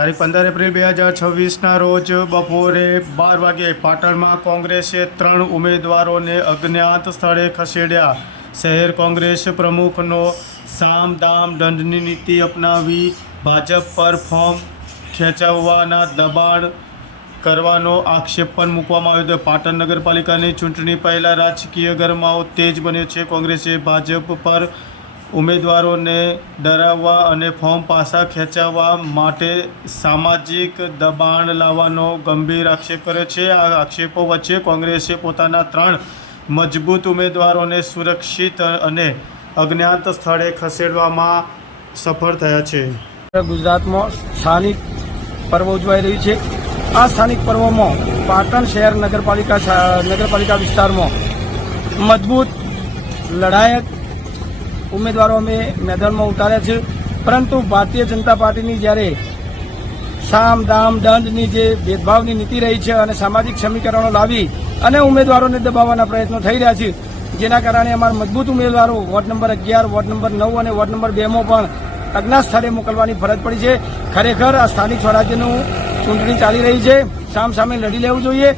તારીખ 15 એપ્રિલ 2026ના રોજ બપોરે 12 વાગ્યે પાટણમાં કોંગ્રેસે 3 ઉમેદવારોને અજ્ઞાત સ્થળે ખસેડ્યા. શહેર કોંગ્રેસ પ્રમુખનો સામ દામ દંડની નીતિ અપનાવી ભાજપ પર ફોર્મ ખેંચવવાના દબાણ કરવાનો આક્ષેપ પણ મૂકવામાં આવ્યો હતો. પાટણ નગરપાલિકાની ચૂંટણી પહેલાં રાજકીય ગરમાવો તેજ બન્યો છે. કોંગ્રેસે ભાજપ પર ઉમેદવારોને ડરાવવા અને ફોર્મ પાછા ખેંચવા માટે સામાજિક દબાણ લાવવાનો ગંભીર આક્ષેપ કર્યો છે. આ આક્ષેપો વચ્ચે કોંગ્રેસે પોતાના 3 મજબૂત ઉમેદવારોને સુરક્ષિત અને અજ્ઞાત સ્થળે ખસેડવામાં સફળ થયા છે. ગુજરાતમાં સ્થાનિક પર્વ ઉજવાઈ રહ્યું છે. આ સ્થાનિક પર્વમાં પાટણ શહેર નગરપાલિકા વિસ્તારમાં મજબૂત લડાયક ઉમેદવારો અમે મેદાનમાં ઉતાર્યા છે. પરંતુ ભારતીય જનતા પાર્ટીની જ્યારે સામ દામ દંડની જે ભેદભાવની નીતિ રહી છે અને સામાજિક સમીકરણો લાવી અને ઉમેદવારોને દબાવવાના પ્રયત્નો થઈ રહ્યા છે, જેના કારણે અમારા મજબૂત ઉમેદવારો વોર્ડ નંબર 11, વોર્ડ નંબર 9 અને વોર્ડ નંબર 2માં પણ અજ્ઞાત સ્થળે મોકલવાની ફરજ પડી છે. ખરેખર આ સ્થાનિક સ્વરાજ્યનું ચૂંટણી ચાલી રહી છે, સામ સામે લડી લેવું જોઈએ.